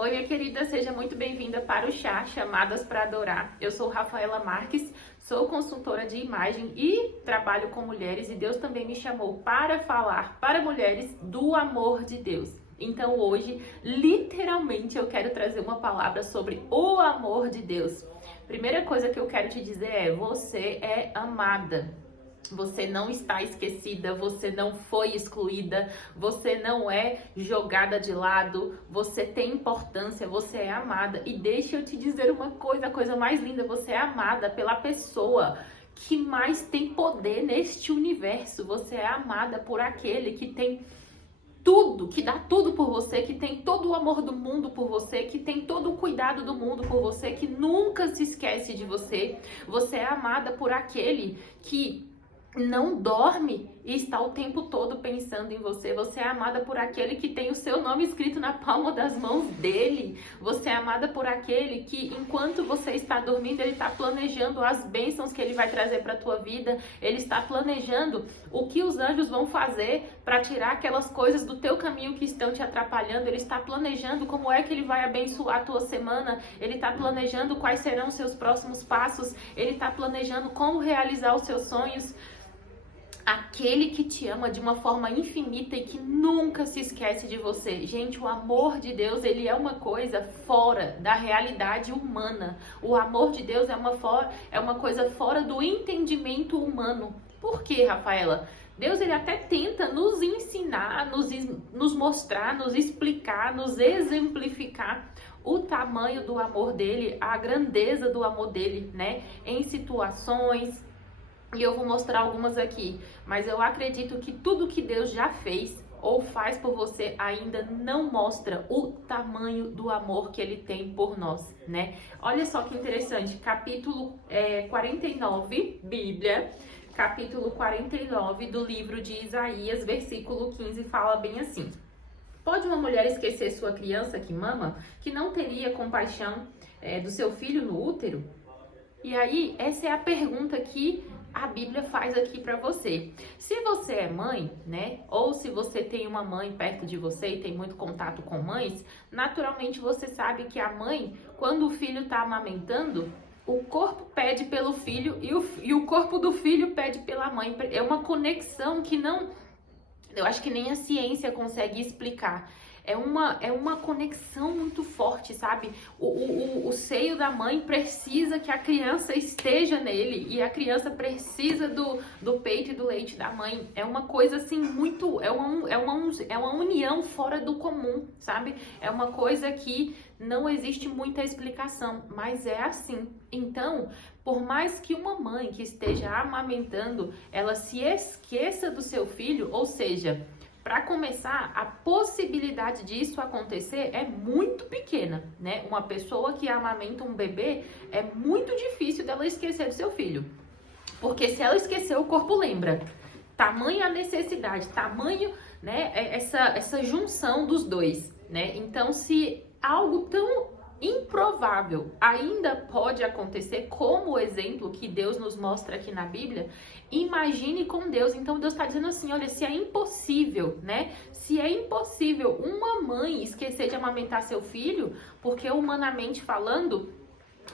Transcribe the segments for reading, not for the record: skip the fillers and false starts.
Oi, minha querida, seja muito bem-vinda para o chá Chamadas para Adorar. Eu sou Rafaela Marques, sou consultora de imagem e trabalho com mulheres, e Deus também me chamou para falar para mulheres do amor de Deus. Então hoje, literalmente, eu quero trazer uma palavra sobre o amor de Deus. Primeira coisa que eu quero te dizer é: você é amada. Você não está esquecida, você não foi excluída, você não é jogada de lado, você tem importância, você é amada. E deixa eu te dizer uma coisa, a coisa mais linda: você é amada pela pessoa que mais tem poder neste universo. Você é amada por aquele que tem tudo, que dá tudo por você, que tem todo o amor do mundo por você, que tem todo o cuidado do mundo por você, que nunca se esquece de você. Você é amada por aquele que não dorme e está o tempo todo pensando em você. Você é amada por aquele que tem o seu nome escrito na palma das mãos dele. Você é amada por aquele que, enquanto você está dormindo, ele está planejando as bênçãos que ele vai trazer para a tua vida. Ele está planejando o que os anjos vão fazer para tirar aquelas coisas do teu caminho que estão te atrapalhando. Ele está planejando como é que ele vai abençoar a tua semana. Ele está planejando quais serão os seus próximos passos. Ele está planejando como realizar os seus sonhos. Aquele que te ama de uma forma infinita e que nunca se esquece de você. Gente, o amor de Deus, ele é uma coisa fora da realidade humana. O amor de Deus é uma coisa fora do entendimento humano. Por quê, Rafaela? Deus, ele até tenta nos ensinar, nos mostrar, nos explicar, nos exemplificar o tamanho do amor dele, a grandeza do amor dele, né? Em situações. E eu vou mostrar algumas aqui, mas eu acredito que tudo que Deus já fez ou faz por você ainda não mostra o tamanho do amor que Ele tem por nós, né? Olha só que interessante, capítulo 49, Bíblia, capítulo 49 do livro de Isaías, versículo 15, fala bem assim: pode uma mulher esquecer sua criança que mama, que não teria compaixão do seu filho no útero? E aí, essa é a pergunta que a Bíblia faz aqui para você. Se você é mãe, né, ou se você tem uma mãe perto de você e tem muito contato com mães, naturalmente você sabe que a mãe, quando o filho está amamentando, o corpo pede pelo filho e o corpo do filho pede pela mãe. É uma conexão que não, eu acho que nem a ciência consegue explicar. É uma conexão muito forte, sabe? O seio da mãe precisa que a criança esteja nele, e a criança precisa do peito e do leite da mãe. É uma coisa assim muito... É uma união fora do comum, sabe? É uma coisa que não existe muita explicação, mas é assim. Então, por mais que uma mãe que esteja amamentando, ela se esqueça do seu filho, ou seja... Para começar, a possibilidade disso acontecer é muito pequena, né? Uma pessoa que amamenta um bebê, é muito difícil dela esquecer do seu filho. Porque se ela esquecer, o corpo lembra. Tamanha a necessidade, tamanho, né, essa junção dos dois, né? Então, se algo tão improvável ainda pode acontecer, como o exemplo que Deus nos mostra aqui na Bíblia, imagine com Deus. Então Deus está dizendo assim: olha, se é impossível, né? Se é impossível uma mãe esquecer de amamentar seu filho, porque humanamente falando,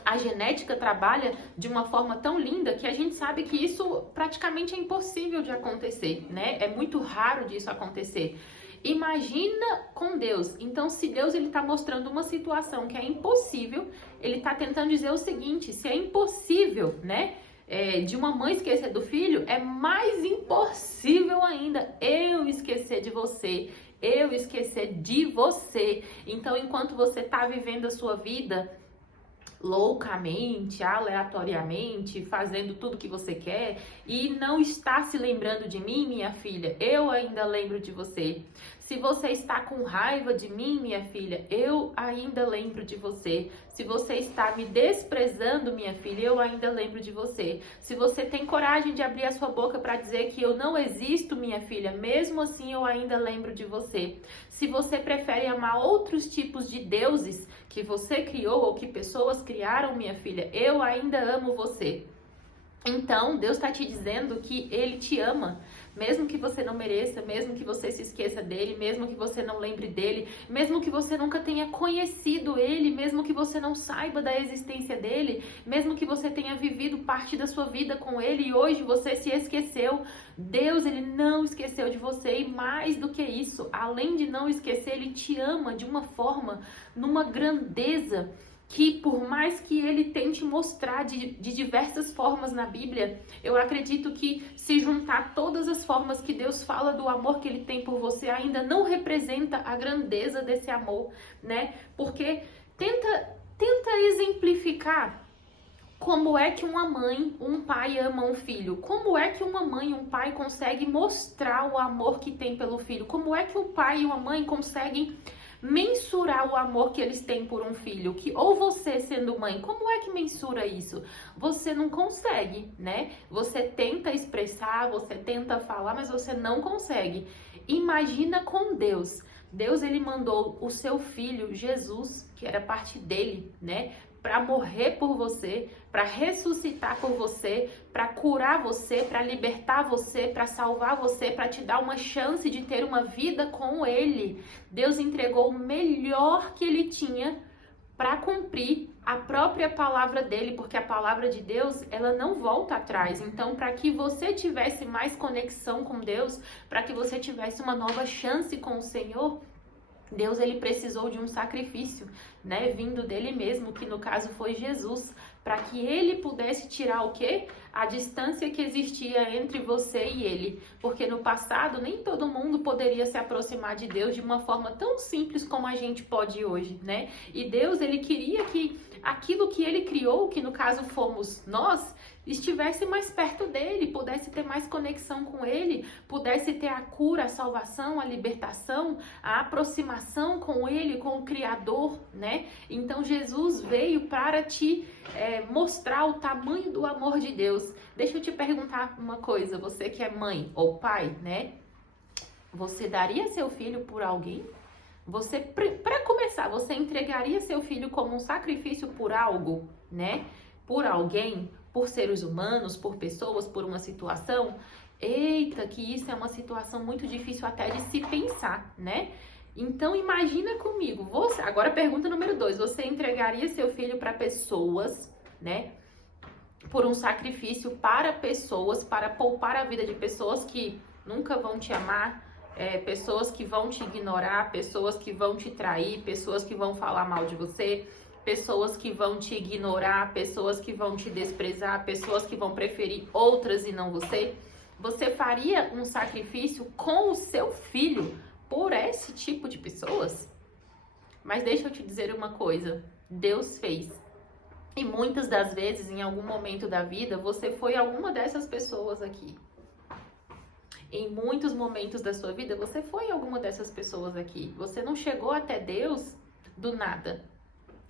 a genética trabalha de uma forma tão linda que a gente sabe que isso praticamente é impossível de acontecer, né? É muito raro disso acontecer. Imagina com Deus. Então, se Deus ele está mostrando uma situação que é impossível, ele está tentando dizer o seguinte: se é impossível, né, de uma mãe esquecer do filho, é mais impossível ainda eu esquecer de você, eu esquecer de você. Então, enquanto você está vivendo a sua vida loucamente, aleatoriamente, fazendo tudo que você quer e não está se lembrando de mim, minha filha, eu ainda lembro de você. Se você está com raiva de mim, minha filha, eu ainda lembro de você. Se você está me desprezando, minha filha, eu ainda lembro de você. Se você tem coragem de abrir a sua boca para dizer que eu não existo, minha filha, mesmo assim eu ainda lembro de você. Se você prefere amar outros tipos de deuses que você criou ou que pessoas criaram, minha filha, eu ainda amo você. Então, Deus está te dizendo que Ele te ama, mesmo que você não mereça, mesmo que você se esqueça dele, mesmo que você não lembre dele, mesmo que você nunca tenha conhecido ele, mesmo que você não saiba da existência dele, mesmo que você tenha vivido parte da sua vida com ele e hoje você se esqueceu. Deus, ele não esqueceu de você e mais do que isso, além de não esquecer, ele te ama de uma forma, numa grandeza, que por mais que ele tente mostrar de diversas formas na Bíblia, eu acredito que se juntar todas as formas que Deus fala do amor que ele tem por você, ainda não representa a grandeza desse amor, né? Porque tenta exemplificar como é que uma mãe, um pai ama um filho? Como é que uma mãe e um pai conseguem mostrar o amor que tem pelo filho? Como é que o pai e uma mãe conseguem mensurar o amor que eles têm por um filho? Que ou você sendo mãe, como é que mensura isso? Você não consegue, né? Você tenta expressar, você tenta falar, mas você não consegue. Imagina com Deus. Deus, ele mandou o seu filho Jesus, que era parte dele, né, para morrer por você, para ressuscitar por você, para curar você, para libertar você, para salvar você, para te dar uma chance de ter uma vida com ele. Deus entregou o melhor que ele tinha para cumprir a própria palavra dele, porque a palavra de Deus, ela não volta atrás. Então, para que você tivesse mais conexão com Deus, para que você tivesse uma nova chance com o Senhor, Deus, ele precisou de um sacrifício, né, vindo dele mesmo, que no caso foi Jesus, para que ele pudesse tirar o quê? A distância que existia entre você e ele. Porque no passado, nem todo mundo poderia se aproximar de Deus de uma forma tão simples como a gente pode hoje, né? E Deus, ele queria que aquilo que ele criou, que no caso fomos nós, estivesse mais perto dele, pudesse ter mais conexão com ele, pudesse ter a cura, a salvação, a libertação, a aproximação com ele, com o Criador, né? Então Jesus veio para te mostrar o tamanho do amor de Deus. Deixa eu te perguntar uma coisa, você que é mãe ou pai, né? Você daria seu filho por alguém? Você, para começar, você entregaria seu filho como um sacrifício por algo, né? Por alguém, por seres humanos, por pessoas, por uma situação? Eita, que isso é uma situação muito difícil até de se pensar, né? Então imagina comigo, você, agora pergunta número 2, você entregaria seu filho para pessoas, né? Por um sacrifício para pessoas, para poupar a vida de pessoas que nunca vão te amar, pessoas que vão te ignorar, pessoas que vão te trair, pessoas que vão falar mal de você, pessoas que vão te ignorar, pessoas que vão te desprezar, pessoas que vão preferir outras e não você? Você faria um sacrifício com o seu filho por esse tipo de pessoas? Mas deixa eu te dizer uma coisa, Deus fez. E muitas das vezes, em algum momento da vida, você foi alguma dessas pessoas aqui. Em muitos momentos da sua vida, você foi alguma dessas pessoas aqui. Você não chegou até Deus do nada.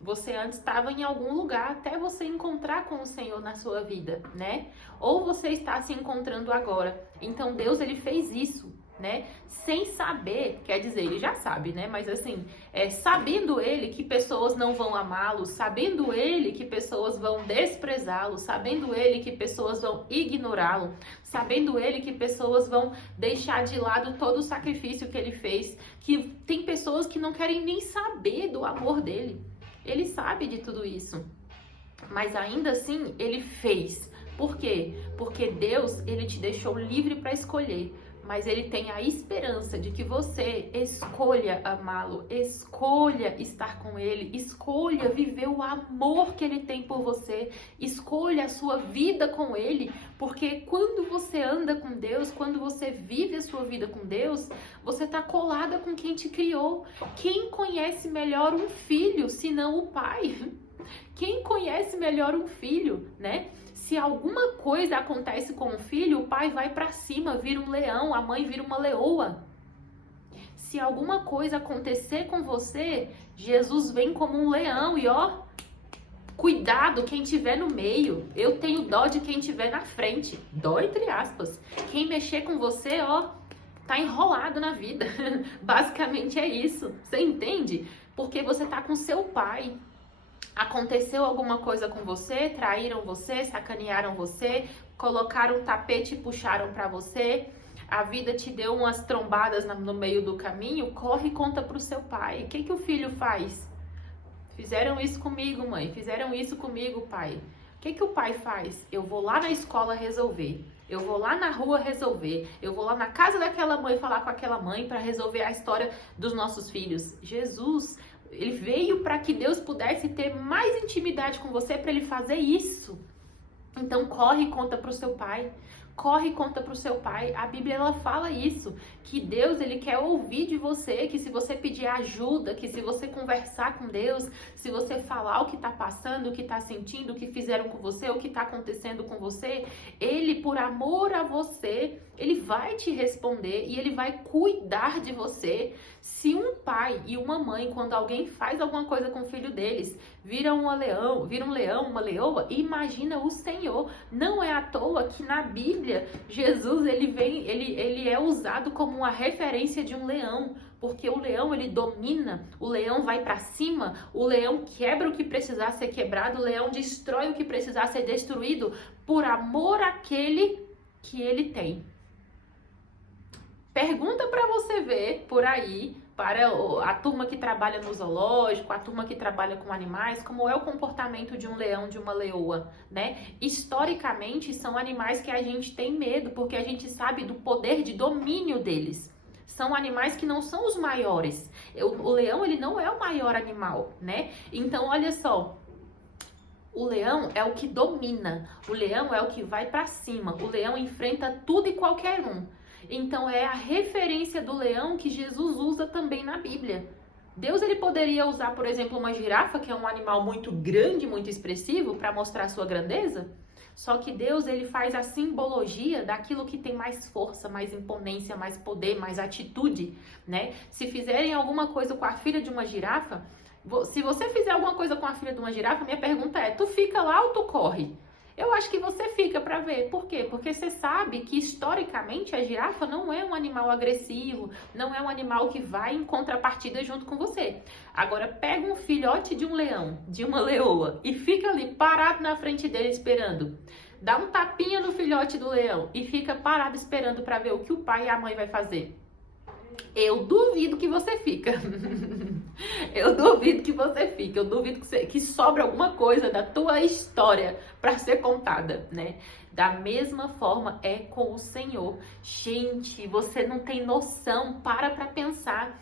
Você antes estava em algum lugar até você encontrar com o Senhor na sua vida, né? Ou você está se encontrando agora. Então Deus, ele fez isso, né? Sem saber, quer dizer, ele já sabe, né? Mas assim, sabendo ele que pessoas não vão amá-lo, sabendo ele que pessoas vão desprezá-lo, sabendo ele que pessoas vão ignorá-lo, sabendo ele que pessoas vão deixar de lado todo o sacrifício que ele fez, que tem pessoas que não querem nem saber do amor dele. Ele sabe de tudo isso, mas ainda assim ele fez. Por quê? Porque Deus, ele te deixou livre para escolher, mas ele tem a esperança de que você escolha amá-lo, escolha estar com ele, escolha viver o amor que ele tem por você, escolha a sua vida com ele, porque quando você anda com Deus, quando você vive a sua vida com Deus, você está colada com quem te criou. Quem conhece melhor um filho, senão o pai? Quem conhece melhor um filho, né? Se alguma coisa acontece com o filho, o pai vai pra cima, vira um leão, a mãe vira uma leoa. Se alguma coisa acontecer com você, Jesus vem como um leão e ó, cuidado quem tiver no meio. Eu tenho dó de quem tiver na frente. Dó entre aspas. Quem mexer com você, ó, tá enrolado na vida. Basicamente é isso. Você entende? Porque você tá com seu pai. Aconteceu alguma coisa com você? Traíram você? Sacanearam você? Colocaram um tapete e puxaram pra você? A vida te deu umas trombadas no meio do caminho? Corre e conta pro seu pai. O que o filho faz? Fizeram isso comigo, mãe. Fizeram isso comigo, pai. O que o pai faz? Eu vou lá na escola resolver. Eu vou lá na rua resolver. Eu vou lá na casa daquela mãe falar com aquela mãe para resolver a história dos nossos filhos. Jesus, ele veio para que Deus pudesse ter mais intimidade com você, para ele fazer isso. Então corre e conta pro seu pai. Corre e conta pro seu pai. A Bíblia, ela fala isso, que Deus, ele quer ouvir de você, que se você pedir ajuda, que se você conversar com Deus, se você falar o que tá passando, o que tá sentindo, o que fizeram com você, o que tá acontecendo com você, ele, por amor a você, ele vai te responder e ele vai cuidar de você. Se um pai e uma mãe, quando alguém faz alguma coisa com o filho deles, vira um leão, uma leoa, imagina o Senhor. Não é à toa que na Bíblia, Jesus, ele é usado como uma referência de um leão, porque o leão, ele domina, o leão vai para cima, o leão quebra o que precisar ser quebrado, o leão destrói o que precisar ser destruído, por amor àquele que ele tem. Pergunta para você ver por aí, para a turma que trabalha no zoológico, a turma que trabalha com animais, como é o comportamento de um leão, de uma leoa, né? Historicamente, são animais que a gente tem medo, porque a gente sabe do poder de domínio deles. São animais que não são os maiores. O leão, ele não é o maior animal, né? Então, olha só. O leão é o que domina. O leão é o que vai para cima. O leão enfrenta tudo e qualquer um. Então é a referência do leão que Jesus usa também na Bíblia. Deus, ele poderia usar, por exemplo, uma girafa, que é um animal muito grande, muito expressivo, para mostrar a sua grandeza. Só que Deus, ele faz a simbologia daquilo que tem mais força, mais imponência, mais poder, mais atitude, né? Se fizerem alguma coisa com a filha de uma girafa, se você fizer alguma coisa com a filha de uma girafa, minha pergunta é, tu fica lá ou tu corre? Eu acho que você fica para ver. Por quê? Porque você sabe que historicamente a girafa não é um animal agressivo, não é um animal que vai em contrapartida junto com você. Agora pega um filhote de um leão, de uma leoa, e fica ali parado na frente dele esperando. Dá um tapinha no filhote do leão e fica parado esperando para ver o que o pai e a mãe vai fazer. Eu duvido que você fica. Eu duvido que você fique. Eu duvido que sobra alguma coisa da tua história para ser contada, né? Da mesma forma é com o Senhor. Gente, você não tem noção. Para pensar.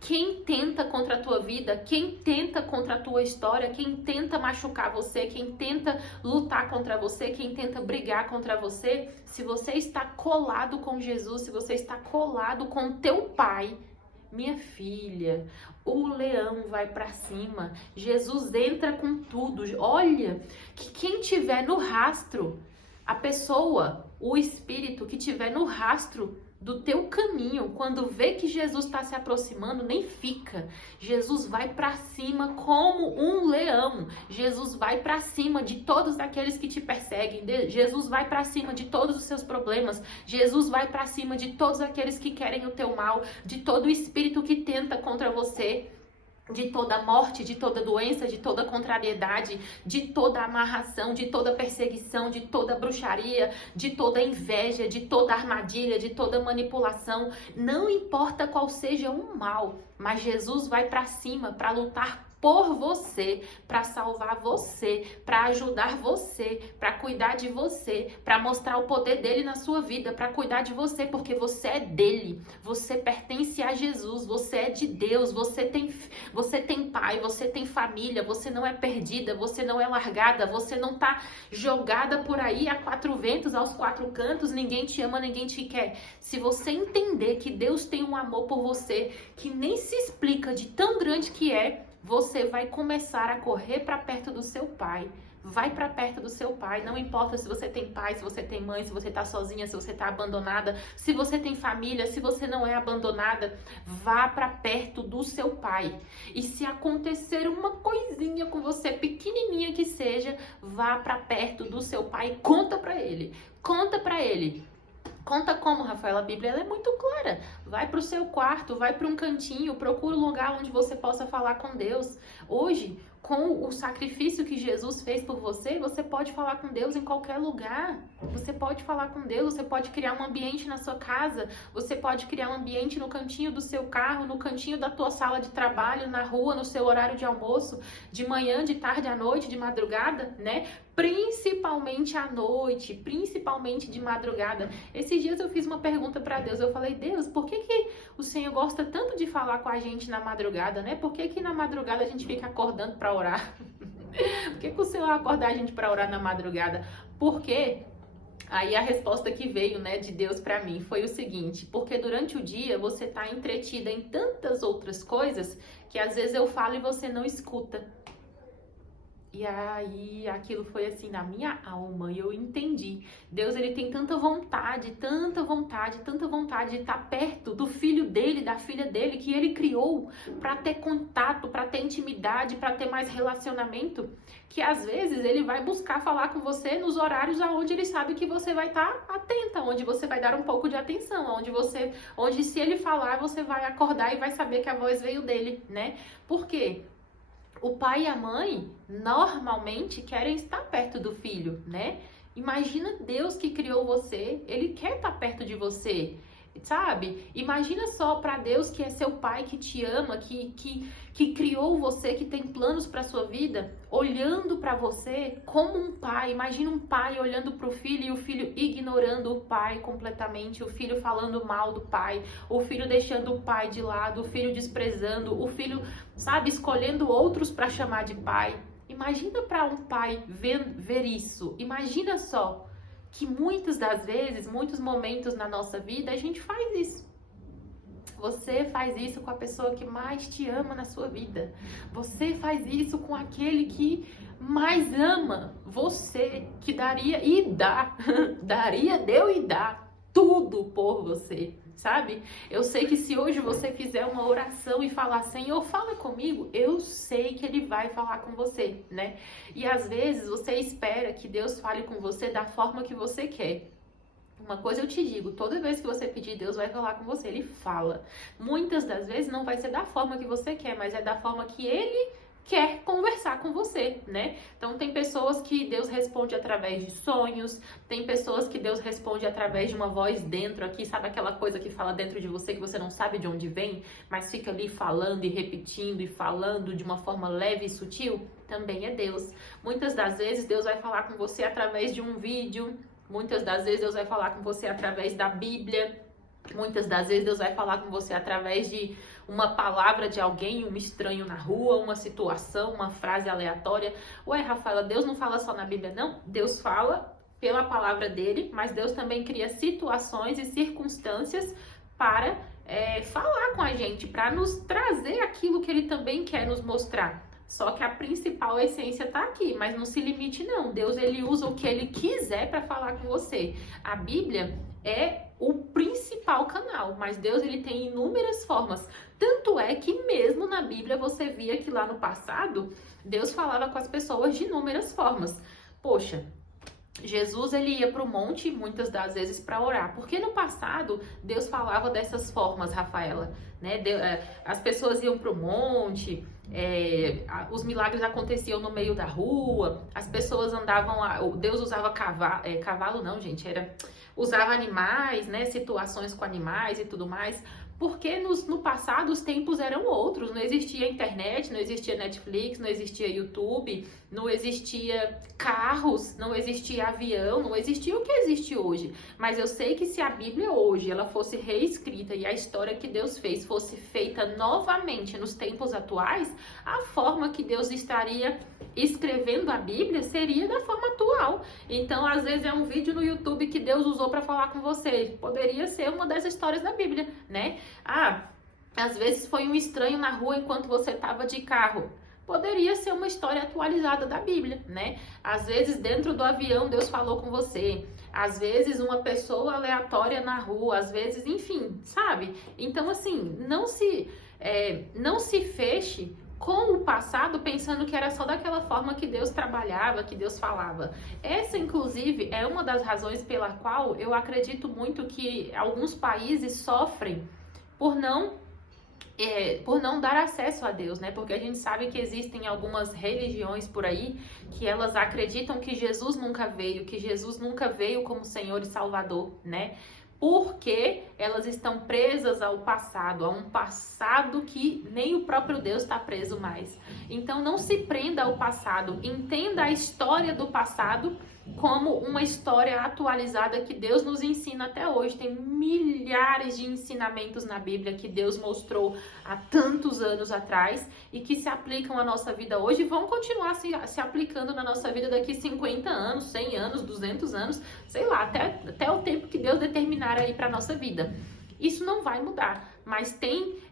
Quem tenta contra a tua vida, quem tenta contra a tua história, quem tenta machucar você, quem tenta lutar contra você, quem tenta brigar contra você, se você está colado com Jesus, se você está colado com teu pai, minha filha, o leão vai para cima. Jesus entra com tudo. Olha, que quem tiver no rastro, a pessoa, o espírito que tiver no rastro do teu caminho, quando vê que Jesus está se aproximando, nem fica. Jesus vai para cima como um leão. Jesus vai para cima de todos aqueles que te perseguem. Jesus vai para cima de todos os seus problemas. Jesus vai para cima de todos aqueles que querem o teu mal, de todo o espírito que tenta contra você, de toda morte, de toda doença, de toda contrariedade, de toda amarração, de toda perseguição, de toda bruxaria, de toda inveja, de toda armadilha, de toda manipulação. Não importa qual seja o mal, mas Jesus vai para cima para lutar por você, para salvar você, para ajudar você, para cuidar de você, para mostrar o poder dele na sua vida, para cuidar de você, porque você é dele, você pertence a Jesus, você é de Deus, você tem pai, você tem família, você não é perdida, você não é largada, você não tá jogada por aí a quatro ventos, aos quatro cantos, ninguém te ama, ninguém te quer. Se você entender que Deus tem um amor por você, que nem se explica de tão grande que é, você vai começar a correr para perto do seu pai. Vai para perto do seu pai. Não importa se você tem pai, se você tem mãe, se você tá sozinha, se você tá abandonada, se você tem família, se você não é abandonada, vá para perto do seu pai. E se acontecer uma coisinha com você, pequenininha que seja, vá para perto do seu pai e conta para ele. Conta para ele. Conta como, Rafaela? A Bíblia ela é muito clara. vai para o seu quarto, vai para um cantinho, procura um lugar onde você possa falar com Deus. Hoje, com o sacrifício que Jesus fez por você, você pode falar com Deus em qualquer lugar. Você pode falar com Deus, você pode criar um ambiente na sua casa, você pode criar um ambiente no cantinho do seu carro, no cantinho da tua sala de trabalho, na rua, no seu horário de almoço, de manhã, de tarde, à noite, de madrugada, né? Principalmente à noite, principalmente de madrugada. Esses dias eu fiz uma pergunta para Deus, eu falei, Deus, por que o Senhor gosta tanto de falar com a gente na madrugada, né? Por que na madrugada a gente fica acordando para orar? Por que o Senhor acorda a gente para orar na madrugada? Por quê? Aí a resposta que veio, né, de Deus para mim foi o seguinte: porque durante o dia você tá entretida em tantas outras coisas que às vezes eu falo e você não escuta. E aí, aquilo foi assim na minha alma e eu entendi. Deus, ele tem tanta vontade, tanta vontade, tanta vontade de estar perto do filho dele, da filha dele, que ele criou para ter contato, para ter intimidade, para ter mais relacionamento, que às vezes ele vai buscar falar com você nos horários aonde ele sabe que você vai estar atenta, onde você vai dar um pouco de atenção, onde se ele falar, você vai acordar e vai saber que a voz veio dele, né? Por quê? O pai e a mãe normalmente querem estar perto do filho, né? Imagina Deus que criou você, ele quer estar perto de você, sabe? Imagina só para Deus que é seu pai, que te ama, que criou você, que tem planos para sua vida, olhando para você como um pai. Imagina um pai olhando para o filho e o filho ignorando o pai completamente, o filho falando mal do pai, o filho deixando o pai de lado, o filho desprezando, o filho, sabe, escolhendo outros para chamar de pai. Imagina para um pai ver isso. Imagina só que muitas das vezes, muitos momentos na nossa vida, a gente faz isso. Você faz isso com a pessoa que mais te ama na sua vida. Você faz isso com aquele que mais ama você, que daria e dá, daria, deu e dá tudo por você, sabe? Eu sei que se hoje você fizer uma oração e falar, Senhor, fala comigo, eu sei que Ele vai falar com você, né? E às vezes você espera que Deus fale com você da forma que você quer. Uma coisa eu te digo, toda vez que você pedir, Deus vai falar com você, Ele fala. Muitas das vezes não vai ser da forma que você quer, mas é da forma que Ele quer conversar com você, né? Então tem pessoas que Deus responde através de sonhos, tem pessoas que Deus responde através de uma voz dentro aqui, sabe aquela coisa que fala dentro de você que você não sabe de onde vem, mas fica ali falando e repetindo e falando de uma forma leve e sutil? Também é Deus. Muitas das vezes Deus vai falar com você através de um vídeo, muitas das vezes Deus vai falar com você através da Bíblia, muitas das vezes Deus vai falar com você através de uma palavra de alguém, um estranho na rua, uma situação, uma frase aleatória. Ué, Rafaela, Deus não fala só na Bíblia, não? Deus fala pela palavra dele, mas Deus também cria situações e circunstâncias para falar com a gente, para nos trazer aquilo que ele também quer nos mostrar. Só que a principal essência tá aqui, mas não se limite não. Deus, ele usa o que ele quiser para falar com você. A Bíblia é o principal canal, mas Deus, ele tem inúmeras formas. Tanto é que mesmo na Bíblia você via que lá no passado, Deus falava com as pessoas de inúmeras formas. Poxa, Jesus, ele ia para o monte muitas das vezes para orar, porque no passado Deus falava dessas formas, Rafaela, né? As pessoas iam para o monte, os milagres aconteciam no meio da rua, as pessoas andavam, Deus usava cavalo não, gente, usava animais, né? Situações com animais e tudo mais. Porque no passado os tempos eram outros, não existia internet, não existia Netflix, não existia YouTube, não existia carros, não existia avião, não existia o que existe hoje. Mas eu sei que se a Bíblia hoje ela fosse reescrita e a história que Deus fez fosse feita novamente nos tempos atuais, a forma que Deus estaria escrevendo a Bíblia seria da forma atual. Então, às vezes é um vídeo no YouTube que Deus usou para falar com você. Poderia ser uma das histórias da Bíblia, né? Às vezes foi um estranho na rua enquanto você estava de carro. Poderia ser uma história atualizada da Bíblia, né? Às vezes dentro do avião Deus falou com você. Às vezes uma pessoa aleatória na rua, às vezes, enfim, sabe? Então, assim, não se feche com o passado pensando que era só daquela forma que Deus trabalhava, que Deus falava. Essa, inclusive, é uma das razões pela qual eu acredito muito que alguns países sofrem por não dar acesso a Deus, né? Porque a gente sabe que existem algumas religiões por aí que elas acreditam que Jesus nunca veio como Senhor e Salvador, né? Porque elas estão presas ao passado, a um passado que nem o próprio Deus está preso mais. Então não se prenda ao passado, entenda a história do passado como uma história atualizada que Deus nos ensina até hoje. Tem milhares de ensinamentos na Bíblia que Deus mostrou há tantos anos atrás e que se aplicam à nossa vida hoje e vão continuar se aplicando na nossa vida daqui 50 anos, 100 anos, 200 anos, sei lá, até o tempo que Deus determinar aí para nossa vida. Isso não vai mudar, mas tem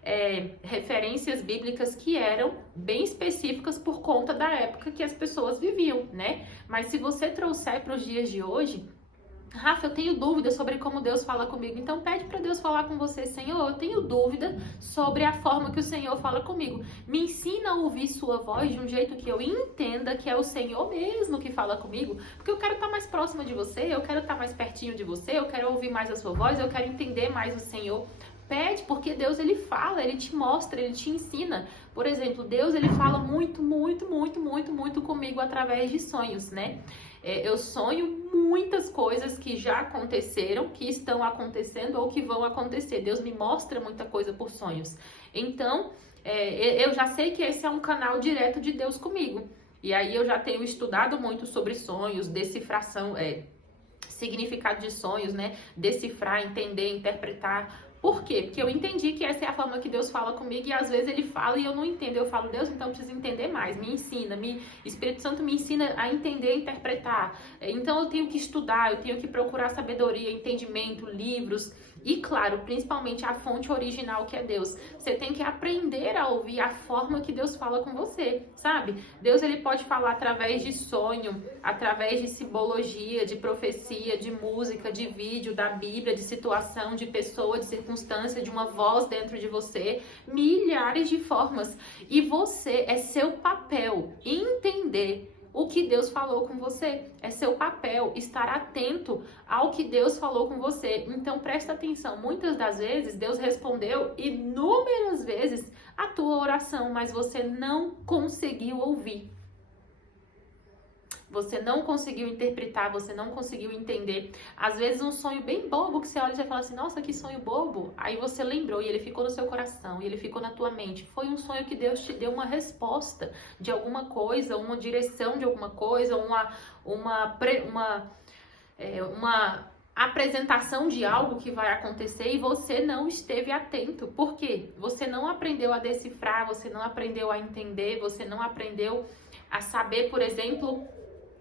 referências bíblicas que eram bem específicas por conta da época que as pessoas viviam, né? Mas se você trouxer para os dias de hoje, Rafa, eu tenho dúvida sobre como Deus fala comigo. Então pede para Deus falar com você. Senhor, eu tenho dúvida sobre a forma que o Senhor fala comigo. Me ensina a ouvir sua voz de um jeito que eu entenda que é o Senhor mesmo que fala comigo. Porque eu quero estar mais próxima de você, eu quero estar mais pertinho de você, eu quero ouvir mais a sua voz, eu quero entender mais o Senhor. Pede, porque Deus, ele fala, ele te mostra, ele te ensina. Por exemplo, Deus, ele fala muito comigo através de sonhos, né? Eu sonho muitas coisas que já aconteceram, que estão acontecendo ou que vão acontecer. Deus me mostra muita coisa por sonhos. Então, eu já sei que esse é um canal direto de Deus comigo. E aí eu já tenho estudado muito sobre sonhos, decifração, significado de sonhos, né? Decifrar, entender, interpretar. Por quê? Porque eu entendi que essa é a forma que Deus fala comigo e às vezes ele fala e eu não entendo. Eu falo, Deus, então eu preciso entender mais. Me ensina, Espírito Santo me ensina a entender e interpretar. Então eu tenho que estudar, eu tenho que procurar sabedoria, entendimento, livros. E claro, principalmente a fonte original que é Deus. Você tem que aprender a ouvir a forma que Deus fala com você, sabe? Deus, ele pode falar através de sonho, através de simbologia, de profecia, de música, de vídeo, da Bíblia, de situação, de pessoa, de circunstância, de uma voz dentro de você. Milhares de formas. E você, é seu papel entender o que Deus falou com você. É seu papel estar atento ao que Deus falou com você. Então presta atenção, muitas das vezes Deus respondeu inúmeras vezes a tua oração, mas você não conseguiu ouvir. Você não conseguiu interpretar, você não conseguiu entender. Às vezes um sonho bem bobo que você olha e já fala assim, nossa, que sonho bobo. Aí você lembrou e ele ficou no seu coração, e ele ficou na tua mente. Foi um sonho que Deus te deu uma resposta de alguma coisa, uma direção de alguma coisa, uma apresentação de algo que vai acontecer e você não esteve atento. Por quê? Você não aprendeu a decifrar, você não aprendeu a entender, você não aprendeu a saber, por exemplo,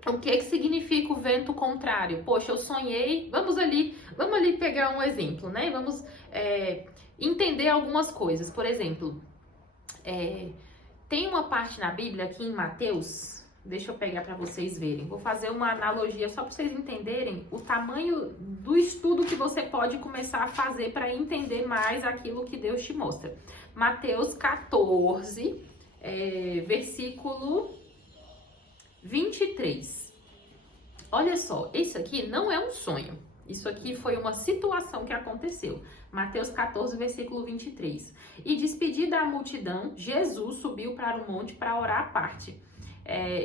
o que significa o vento contrário? Poxa, eu sonhei. Vamos ali pegar um exemplo, né? Vamos entender algumas coisas. Por exemplo, tem uma parte na Bíblia aqui em Mateus. Deixa eu pegar para vocês verem. Vou fazer uma analogia só para vocês entenderem o tamanho do estudo que você pode começar a fazer para entender mais aquilo que Deus te mostra. Mateus 14, versículo 23. Olha só, isso aqui não é um sonho. Isso aqui foi uma situação que aconteceu. Mateus 14, versículo 23. E despedida a multidão, Jesus subiu para o monte para orar à parte.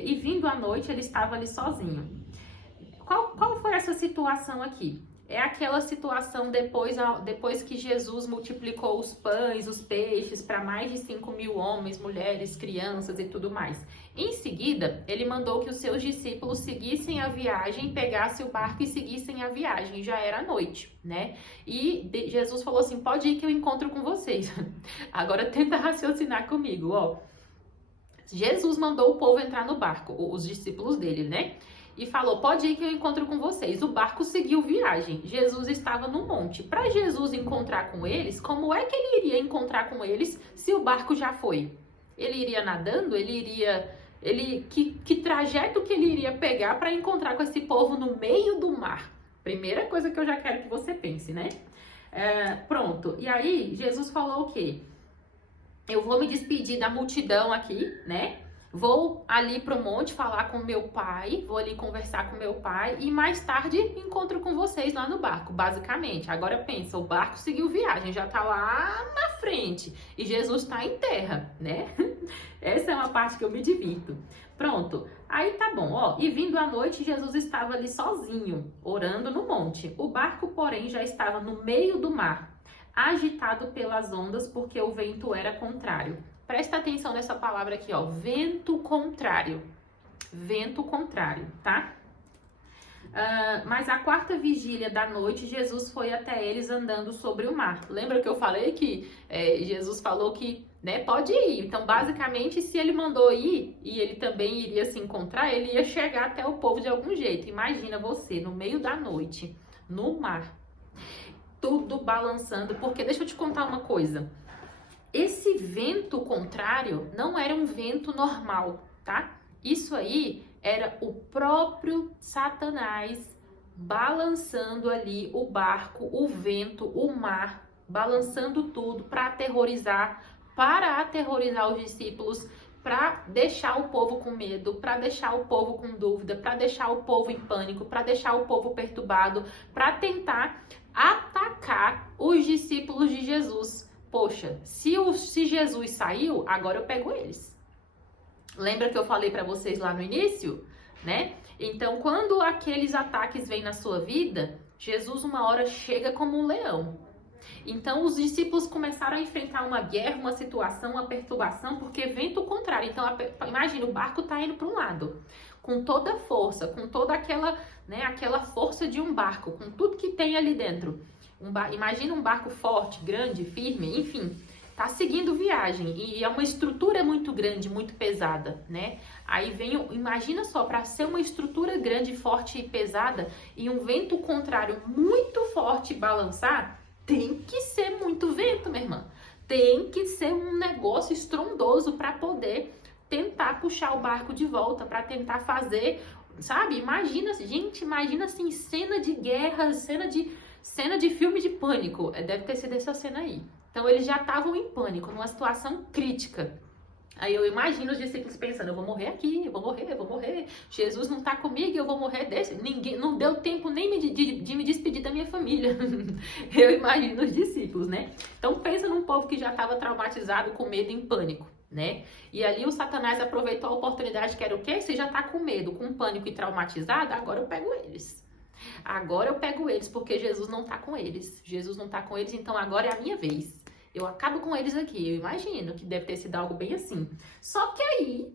E vindo à noite, ele estava ali sozinho. Qual foi essa situação aqui? É aquela situação depois que Jesus multiplicou os pães, os peixes para mais de 5.000 homens, mulheres, crianças e tudo mais. Em seguida, ele mandou que os seus discípulos seguissem a viagem, pegassem o barco e seguissem a viagem. Já era noite, né? E Jesus falou assim, pode ir que eu encontro com vocês. Agora tenta raciocinar comigo, ó. Jesus mandou o povo entrar no barco, os discípulos dele, né? E falou, pode ir que eu encontro com vocês. O barco seguiu viagem. Jesus estava no monte. Para Jesus encontrar com eles, como é que ele iria encontrar com eles se o barco já foi? Ele iria nadando? Que trajeto que ele iria pegar para encontrar com esse povo no meio do mar? Primeira coisa que eu já quero que você pense, né? Pronto. E aí, Jesus falou o quê? Eu vou me despedir da multidão aqui, né? vou ali pro monte falar com meu pai, vou ali conversar com meu pai e mais tarde encontro com vocês lá no barco, basicamente. Agora pensa, o barco seguiu viagem, já tá lá na frente e Jesus tá em terra, né? Essa é uma parte que eu me divirto. Pronto, aí tá bom, ó. E vindo à noite, Jesus estava ali sozinho, orando no monte. O barco, porém, já estava no meio do mar, agitado pelas ondas, porque o vento era contrário. Presta atenção nessa palavra aqui, ó, vento contrário. Vento contrário, tá? Mas a quarta vigília da noite, Jesus foi até eles andando sobre o mar. Lembra que eu falei que Jesus falou que, né, pode ir. Então, basicamente, se ele mandou ir e ele também iria se encontrar, ele ia chegar até o povo de algum jeito. Imagina você, no meio da noite, no mar, tudo balançando. Porque, deixa eu te contar uma coisa. Esse vento contrário não era um vento normal, tá? Isso aí era o próprio Satanás balançando ali o barco, o vento, o mar, balançando tudo para aterrorizar os discípulos, para deixar o povo com medo, para deixar o povo com dúvida, para deixar o povo em pânico, para deixar o povo perturbado, para tentar atacar os discípulos de Jesus. Poxa, se Jesus saiu, agora eu pego eles. Lembra que eu falei para vocês lá no início, né? Então, quando aqueles ataques vêm na sua vida, Jesus uma hora chega como um leão. Então, os discípulos começaram a enfrentar uma guerra, uma situação, uma perturbação, porque vento contrário. Então, imagina, o barco tá indo para um lado, com toda a força, com toda aquela, né, aquela força de um barco, com tudo que tem ali dentro. Imagina um barco forte, grande, firme, enfim, tá seguindo viagem e é uma estrutura muito grande, muito pesada, né? Aí imagina só, para ser uma estrutura grande, forte e pesada e um vento contrário muito forte balançar, tem que ser muito vento, minha irmã. Tem que ser um negócio estrondoso para poder tentar puxar o barco de volta, para tentar fazer, sabe? Imagina, gente, imagina assim, cena de guerra, cena de filme de pânico. Deve ter sido essa cena aí. Então, eles já estavam em pânico, numa situação crítica. Aí eu imagino os discípulos pensando, eu vou morrer aqui, eu vou morrer. Jesus não tá comigo, eu vou morrer desse. Ninguém, não deu tempo nem de me despedir da minha família. Eu imagino os discípulos, né? Então, pensa num povo que já estava traumatizado, com medo, em pânico, né? E ali o Satanás aproveitou a oportunidade, que era o quê? Você já tá com medo, com pânico e traumatizado, agora eu pego eles. Agora eu pego eles, porque Jesus não tá com eles. Jesus não tá com eles, então agora é a minha vez. Eu acabo com eles aqui. Eu imagino que deve ter sido algo bem assim. Só que aí,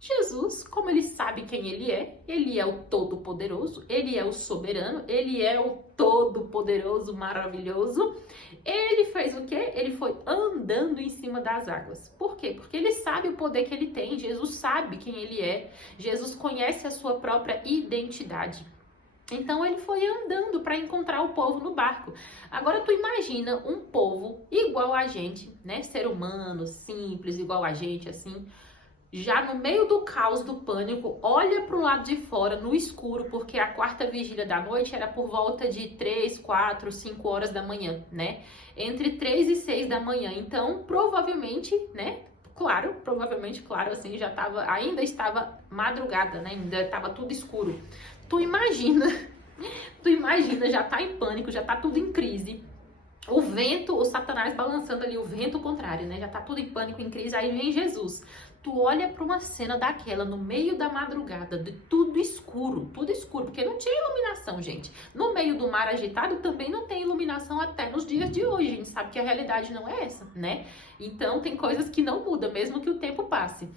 Jesus, como ele sabe quem ele é o Todo-Poderoso, ele é o Soberano, ele é o Todo-Poderoso, maravilhoso. Ele fez o quê? Ele foi andando em cima das águas. Por quê? Porque ele sabe o poder que ele tem. Jesus sabe quem ele é. Jesus conhece a sua própria identidade. Então ele foi andando para encontrar o povo no barco. Agora tu imagina um povo igual a gente, né? Ser humano, simples, igual a gente, assim. Já no meio do caos, do pânico, olha para o lado de fora, no escuro, porque a quarta vigília da noite era por volta de 3, 4, 5 horas da manhã, né? Entre 3 e 6 da manhã. Então, provavelmente, né? Claro, assim, ainda estava madrugada, né? Ainda estava tudo escuro. Tu imagina, já tá em pânico, já tá tudo em crise. O vento, o Satanás balançando ali, o vento contrário, né? Já tá tudo em pânico, em crise, aí vem Jesus. Tu olha para uma cena daquela, no meio da madrugada, de tudo escuro, porque não tinha iluminação, gente. No meio do mar agitado também não tem iluminação até nos dias de hoje, a gente sabe que a realidade não é essa, né? Então tem coisas que não mudam, mesmo que o tempo passe.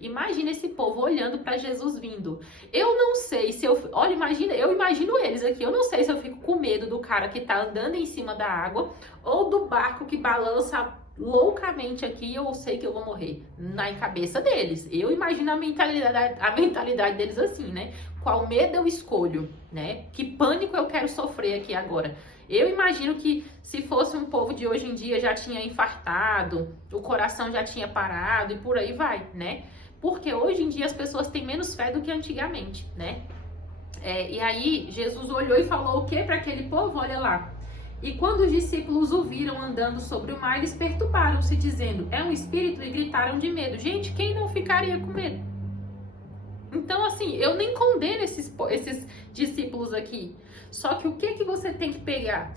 Imagina esse povo olhando para Jesus vindo. Eu não sei se eu... Olha, eu imagino eles aqui. Eu não sei se eu fico com medo do cara que tá andando em cima da água ou do barco que balança loucamente aqui, eu sei que eu vou morrer. Na cabeça deles. Eu imagino a mentalidade deles assim, né? Qual medo eu escolho, né? Que pânico eu quero sofrer aqui agora. Eu imagino que se fosse um povo de hoje em dia já tinha infartado, o coração já tinha parado e por aí vai, né? Porque hoje em dia as pessoas têm menos fé do que antigamente, né? E aí Jesus olhou e falou o quê para aquele povo? Olha lá. E quando os discípulos o viram andando sobre o mar, eles perturbaram-se, dizendo, é um espírito, e gritaram de medo. Gente, quem não ficaria com medo? Então, assim, eu nem condeno esses discípulos aqui. Só que o que você tem que pegar?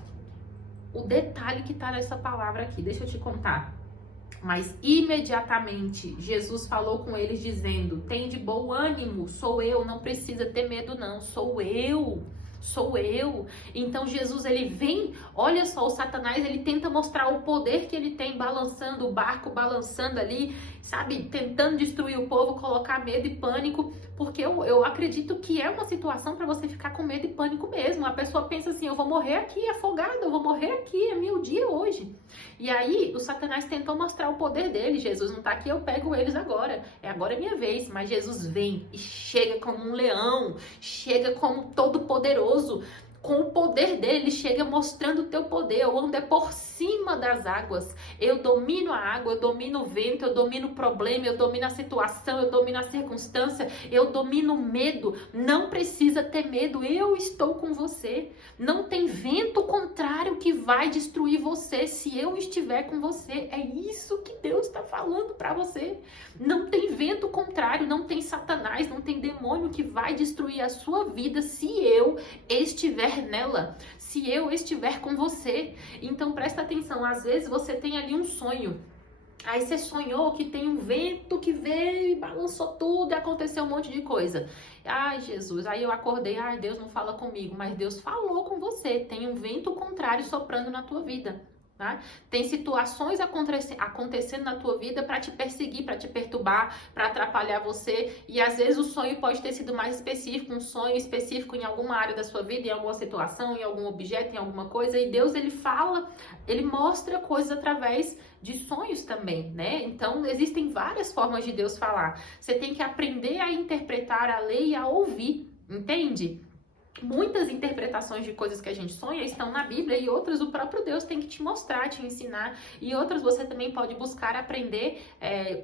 O detalhe que tá nessa palavra aqui, deixa eu te contar. Mas imediatamente Jesus falou com eles dizendo: tem de bom ânimo, sou eu, não precisa ter medo não, sou eu. Sou eu. Então Jesus, ele vem, olha só, o Satanás, ele tenta mostrar o poder que ele tem, balançando o barco, balançando ali, sabe, tentando destruir o povo, colocar medo e pânico, porque eu acredito que é uma situação para você ficar com medo e pânico mesmo. A pessoa pensa assim: eu vou morrer aqui afogada, eu vou morrer aqui, é meu dia hoje. E aí o Satanás tentou mostrar o poder dele. Jesus não tá aqui, eu pego eles agora, agora é minha vez. Mas Jesus vem e chega como um leão, chega como todo poderoso. Com o poder dele, ele chega mostrando o teu poder. Eu ando por cima das águas. Eu domino a água, eu domino o vento, eu domino o problema, eu domino a situação, eu domino a circunstância, eu domino o medo. Não precisa ter medo, eu estou com você. Não tem vento contrário que vai destruir você se eu estiver com você. É isso que Deus está falando para você. Não tem vento contrário, não tem Satanás, não tem demônio que vai destruir a sua vida se eu estiver nela, se eu estiver com você. Então presta atenção, às vezes você tem ali um sonho, aí você sonhou que tem um vento que veio e balançou tudo e aconteceu um monte de coisa. Ai, Jesus, aí eu acordei, ai, Deus não fala comigo, mas Deus falou com você, tem um vento contrário soprando na tua vida. Tá? Tem situações acontecendo na tua vida para te perseguir, para te perturbar, para atrapalhar você, e às vezes o sonho pode ter sido mais específico, um sonho específico em alguma área da sua vida, em alguma situação, em algum objeto, em alguma coisa, e Deus, ele fala, ele mostra coisas através de sonhos também, né? Então existem várias formas de Deus falar. Você tem que aprender a interpretar, a ler e a ouvir, entende? Muitas interpretações de coisas que a gente sonha estão na Bíblia e outras o próprio Deus tem que te mostrar, te ensinar, e outras você também pode buscar aprender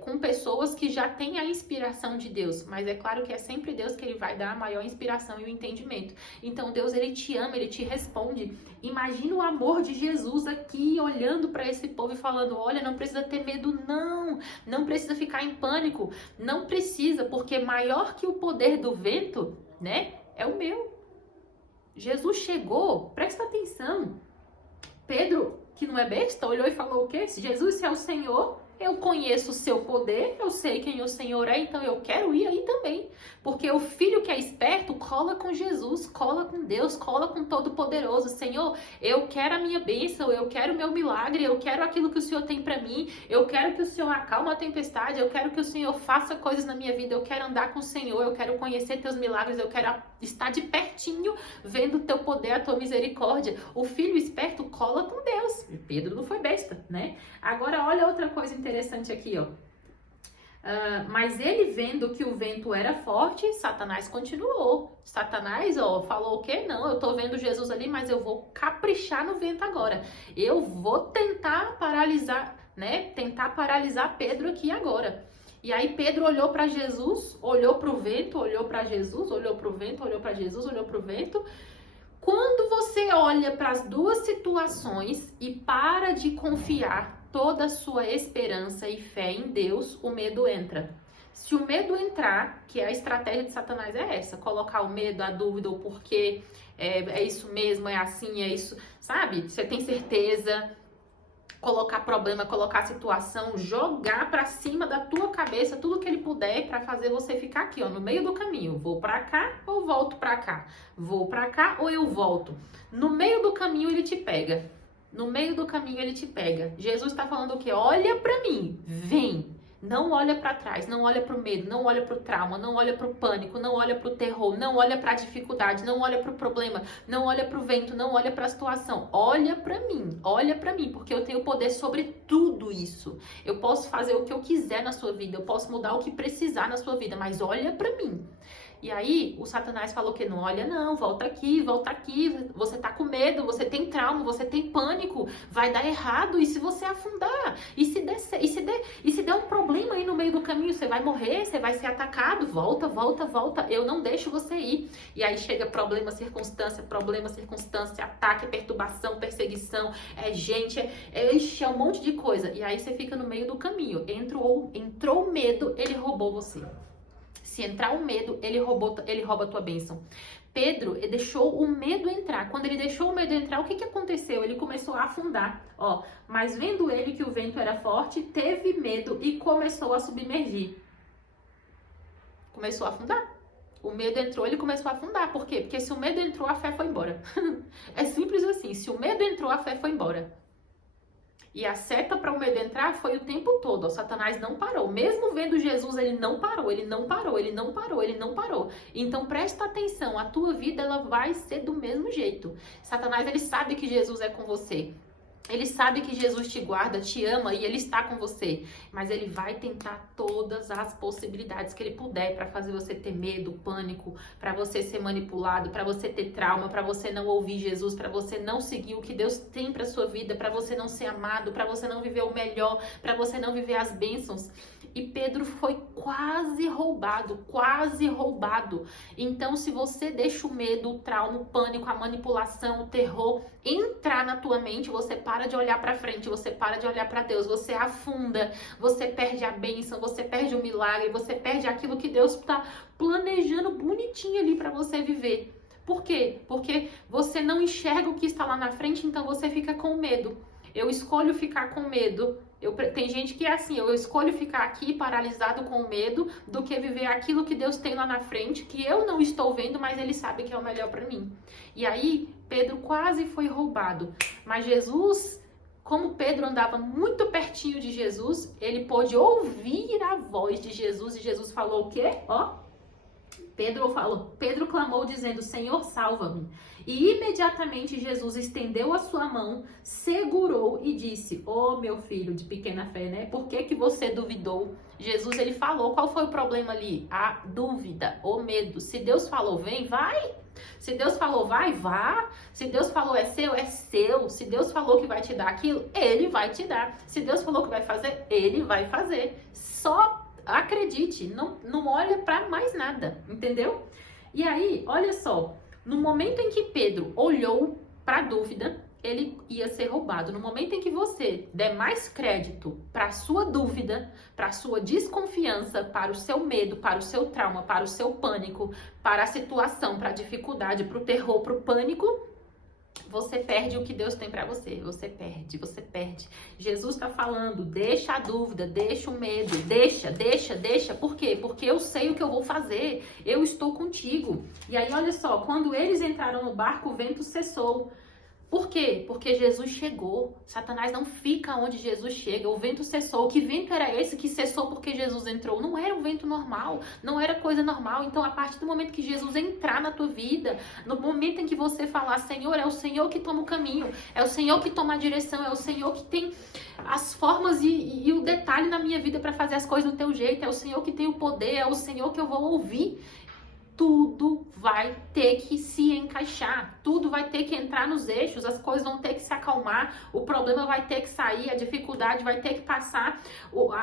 com pessoas que já têm a inspiração de Deus, mas é claro que é sempre Deus que ele vai dar a maior inspiração e o entendimento. Então Deus, ele te ama, ele te responde. Imagina o amor de Jesus aqui olhando para esse povo e falando: olha, não precisa ter medo não precisa ficar em pânico, não precisa, porque maior que o poder do vento, né, é o meu. Jesus chegou, presta atenção, Pedro, que não é besta, olhou e falou o quê? Se Jesus é o Senhor, eu conheço o seu poder, eu sei quem o Senhor é, então eu quero ir aí também. Porque o filho que é esperto cola com Jesus, cola com Deus, cola com Todo-Poderoso. Senhor, eu quero a minha bênção, eu quero o meu milagre, eu quero aquilo que o Senhor tem pra mim, eu quero que o Senhor acalme a tempestade, eu quero que o Senhor faça coisas na minha vida, eu quero andar com o Senhor, eu quero conhecer teus milagres, eu quero estar de pertinho, vendo o teu poder, a tua misericórdia. O filho esperto cola com Deus. E Pedro não foi besta, né? Agora, olha outra coisa interessante aqui, ó. Mas ele, vendo que o vento era forte, Satanás continuou. Satanás, ó, falou o quê? Não, eu tô vendo Jesus ali, mas eu vou caprichar no vento agora. Eu vou tentar paralisar, né? Tentar paralisar Pedro aqui agora. E aí Pedro olhou para Jesus, olhou para o vento, olhou para Jesus, olhou para o vento, olhou para Jesus, olhou para o vento. Quando você olha para as duas situações e para de confiar toda a sua esperança e fé em Deus, o medo entra. Se o medo entrar, que a estratégia de Satanás é essa, colocar o medo, a dúvida, o porquê, é isso mesmo, é assim, é isso, sabe? Você tem certeza, colocar problema, colocar situação, jogar pra cima da tua cabeça tudo que ele puder pra fazer você ficar aqui, ó, no meio do caminho. Vou pra cá ou volto pra cá? Vou pra cá ou eu volto? No meio do caminho ele te pega. No meio do caminho ele te pega. Jesus está falando o quê? Olha pra mim, vem. Não olha para trás, não olha para o medo, não olha para o trauma, não olha para o pânico, não olha para o terror, não olha para a dificuldade, não olha para o problema, não olha para o vento, não olha para a situação. Olha para mim, porque eu tenho poder sobre tudo isso. Eu posso fazer o que eu quiser na sua vida, eu posso mudar o que precisar na sua vida, mas olha para mim. E aí, o Satanás falou que não, olha não, volta aqui, você tá com medo, você tem trauma, você tem pânico, vai dar errado, e se você afundar? E se der um problema aí no meio do caminho, você vai morrer, você vai ser atacado, volta, eu não deixo você ir. E aí chega problema, circunstância, ataque, perturbação, perseguição, gente, é um monte de coisa. E aí você fica no meio do caminho, entrou o medo, ele roubou você. Se entrar o medo, ele rouba a tua bênção. Pedro deixou o medo entrar. Quando ele deixou o medo entrar, o que aconteceu? Ele começou a afundar. Ó, mas vendo ele que o vento era forte, teve medo e começou a submergir. Começou a afundar. O medo entrou, ele começou a afundar. Por quê? Porque se o medo entrou, a fé foi embora. É simples assim. Se o medo entrou, a fé foi embora. E a seta para o medo entrar foi o tempo todo. O Satanás não parou. Mesmo vendo Jesus, ele não parou, ele não parou, ele não parou, ele não parou. Então presta atenção, a tua vida ela vai ser do mesmo jeito. Satanás, ele sabe que Jesus é com você. Ele sabe que Jesus te guarda, te ama e ele está com você. Mas ele vai tentar todas as possibilidades que ele puder para fazer você ter medo, pânico, para você ser manipulado, para você ter trauma, para você não ouvir Jesus, para você não seguir o que Deus tem para sua vida, para você não ser amado, para você não viver o melhor, para você não viver as bênçãos. E Pedro foi quase roubado, quase roubado. Então, se você deixa o medo, o trauma, o pânico, a manipulação, o terror entrar na tua mente, você para de olhar para frente, você para de olhar para Deus, você afunda, você perde a bênção, você perde o milagre, você perde aquilo que Deus está planejando bonitinho ali para você viver. Por quê? Porque você não enxerga o que está lá na frente, então você fica com medo. Eu escolho ficar com medo. Tem gente que é assim, eu escolho ficar aqui paralisado com medo do que viver aquilo que Deus tem lá na frente, que eu não estou vendo, mas Ele sabe que é o melhor para mim. E aí, Pedro quase foi roubado. Mas Jesus, como Pedro andava muito pertinho de Jesus, ele pôde ouvir a voz de Jesus e Jesus falou o quê? Ó. Pedro clamou dizendo, Senhor, salva-me. E imediatamente Jesus estendeu a sua mão, segurou e disse, ô meu filho de pequena fé, né? Por que você duvidou? Jesus, ele falou, qual foi o problema ali? A dúvida, o medo. Se Deus falou, vem, vai. Se Deus falou, vai, vá. Se Deus falou, é seu, é seu. Se Deus falou que vai te dar aquilo, Ele vai te dar. Se Deus falou que vai fazer, Ele vai fazer. Só acredite, não olha para mais nada, entendeu? E aí, olha só, no momento em que Pedro olhou para a dúvida, ele ia ser roubado. No momento em que você der mais crédito para a sua dúvida, para a sua desconfiança, para o seu medo, para o seu trauma, para o seu pânico, para a situação, para a dificuldade, para o terror, para o pânico, você perde o que Deus tem para você. Você perde, você perde. Jesus está falando, deixa a dúvida, deixa o medo, deixa. Por quê? Porque eu sei o que eu vou fazer. Eu estou contigo. E aí, olha só, quando eles entraram no barco, o vento cessou. Por quê? Porque Jesus chegou. Satanás não fica onde Jesus chega. O vento cessou. Que vento era esse que cessou porque Jesus entrou? Não era um vento normal. Não era coisa normal. Então, a partir do momento que Jesus entrar na tua vida, no momento em que você falar, Senhor, é o Senhor que toma o caminho. É o Senhor que toma a direção. É o Senhor que tem as formas e o detalhe na minha vida para fazer as coisas do teu jeito. É o Senhor que tem o poder. É o Senhor que eu vou ouvir. Tudo vai ter que se encaixar, tudo vai ter que entrar nos eixos, as coisas vão ter que se acalmar, o problema vai ter que sair, a dificuldade vai ter que passar,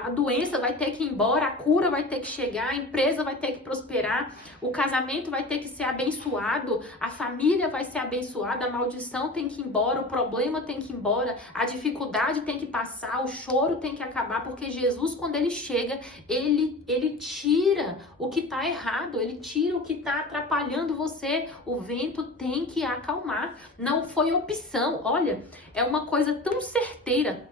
a doença vai ter que ir embora, a cura vai ter que chegar, a empresa vai ter que prosperar, o casamento vai ter que ser abençoado, a família vai ser abençoada, a maldição tem que ir embora, o problema tem que ir embora, a dificuldade tem que passar, o choro tem que acabar, porque Jesus, quando ele chega, ele tira o que está errado, ele tira o que está atrapalhando você, o vento tem que acalmar, não foi opção. Olha, é uma coisa tão certeira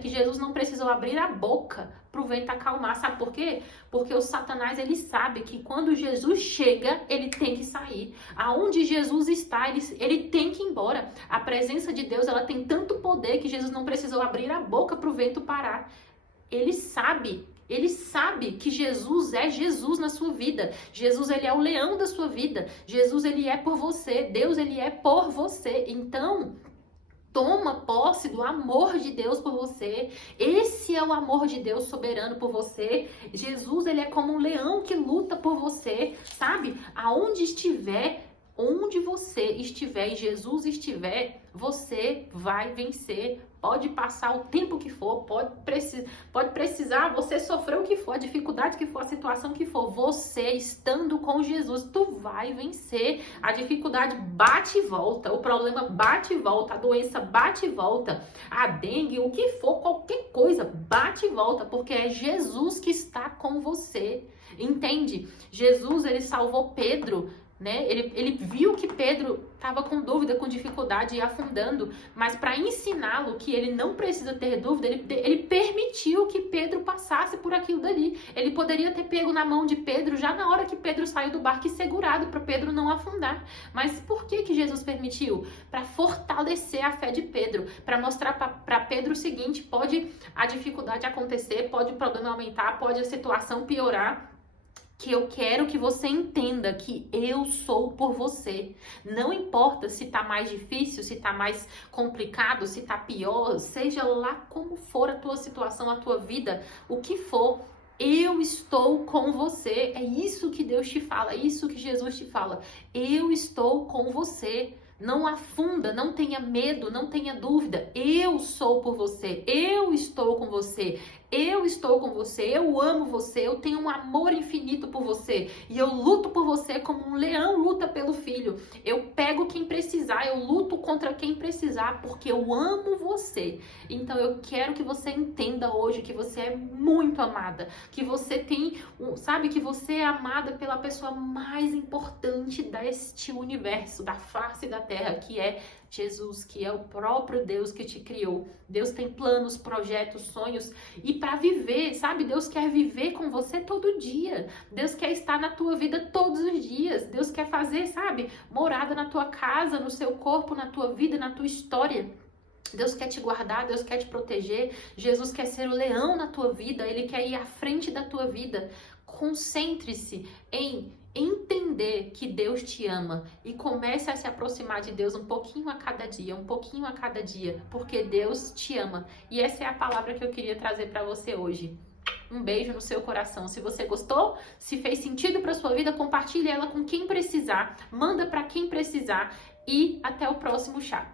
que Jesus não precisou abrir a boca para o vento acalmar, sabe por quê? Porque o Satanás, ele sabe que quando Jesus chega, ele tem que sair, aonde Jesus está, ele tem que ir embora, a presença de Deus, ela tem tanto poder que Jesus não precisou abrir a boca para o vento parar, ele sabe que Jesus é Jesus na sua vida. Jesus, ele é o leão da sua vida. Jesus, ele é por você. Deus, ele é por você. Então, toma posse do amor de Deus por você. Esse é o amor de Deus soberano por você. Jesus, ele é como um leão que luta por você, sabe? Aonde estiver, onde você estiver e Jesus estiver, você vai vencer. Pode passar o tempo que for, pode precisar, você sofrer o que for, a dificuldade que for, a situação que for, você estando com Jesus, tu vai vencer. A dificuldade bate e volta, o problema bate e volta, a doença bate e volta, a dengue, o que for, qualquer coisa, bate e volta, porque é Jesus que está com você. Entende? Jesus, ele salvou Pedro, né? Ele viu que Pedro estava com dúvida, com dificuldade e afundando, mas para ensiná-lo que ele não precisa ter dúvida, ele permitiu que Pedro passasse por aquilo dali. Ele poderia ter pego na mão de Pedro já na hora que Pedro saiu do barco e segurado para Pedro não afundar. Mas por que Jesus permitiu? Para fortalecer a fé de Pedro, para mostrar para Pedro o seguinte: pode a dificuldade acontecer, pode o problema aumentar, pode a situação piorar, que eu quero que você entenda que eu sou por você. Não importa se tá mais difícil, se tá mais complicado, se tá pior, seja lá como for a tua situação, a tua vida, o que for, eu estou com você. É isso que Deus te fala, é isso que Jesus te fala. Eu estou com você. Não afunda, não tenha medo, não tenha dúvida. Eu sou por você, eu estou com você. Eu estou com você, eu amo você, eu tenho um amor infinito por você e eu luto por você como um leão luta pelo filho. Eu pego quem precisar, eu luto contra quem precisar porque eu amo você. Então eu quero que você entenda hoje que você é muito amada, que você tem, sabe, que você é amada pela pessoa mais importante deste universo, da face da terra, que é Jesus, que é o próprio Deus que te criou. Deus tem planos, projetos, sonhos e para viver, sabe? Deus quer viver com você todo dia. Deus quer estar na tua vida todos os dias. Deus quer fazer, sabe? Morada na tua casa, no seu corpo, na tua vida, na tua história. Deus quer te guardar, Deus quer te proteger. Jesus quer ser o leão na tua vida, Ele quer ir à frente da tua vida. Concentre-se em entender que Deus te ama e comece a se aproximar de Deus um pouquinho a cada dia, porque Deus te ama. E essa é a palavra que eu queria trazer para você hoje. Um beijo no seu coração. Se você gostou, se fez sentido para sua vida, compartilhe ela com quem precisar, manda para quem precisar e até o próximo chá.